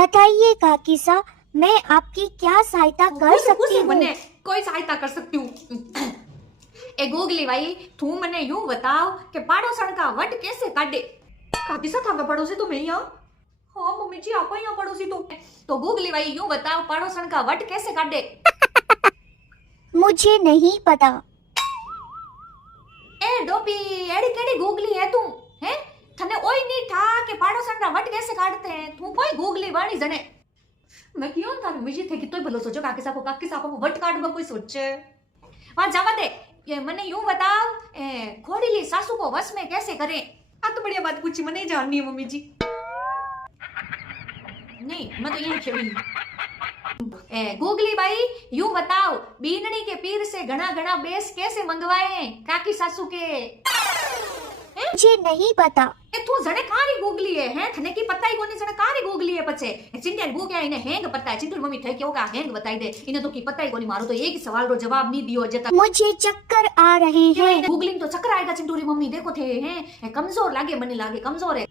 बताइए काकी सा, मैं आपकी क्या सहायता कर सकती हूँ? મને કોઈ સહાયતા कर सकती हूँ ए गूगली भाई तू मने यूं बताओ कि पाड़ोसन का वट कैसे काटे काकी सा थांगा पड़ोसी तो मैं यहाँ हाँ मम्मी जी आप यहाँ पड़ोसी तो गूगली भाई यूं बताओ पाड़ोसन का वट कैसे काटे मुझे नहीं पता। ए डोपी एड़ी केड़ी गूगली है तू हैं थने ओई नहीं था कि पाड़ोसन का वट कैसे काटते हैं तू कोई गूगली वाणी जने मैं क्यों तारे मुझे थे कि तोय भलो सोचो काकी साको वट काटबा कोई सोचे वहां जावा दे ये मने यूं बताओ खोड़ीली सासू को वश में कैसे करें आ तो बढ़िया बात पूछी मने जाननी है मम्मी जी नहीं मैं तो यही खेली गूगली भाई यूं बताओ बीननी के पीर से घना घना बेस कैसे मंगवाए काकी सासू के मुझे नहीं पता। ए तू जने कारी गूगली है हैं थने की पता ही कोनी जने कारी गूगली है पछे चिंटन गू क्या इने हैंग पता है चिंटू मम्मी थे क्यों का हैंग बताई दे इने तो की पता ही कोनी मारो तो एक ही सवाल रो जवाब नहीं दियो जता मुझे चक्कर आ रहे हैं। गूगलिंग तो चक्कर आएगा चिंटू री मम्मी देखो थे हैं कमजोर लागे मने लागे कमजोर है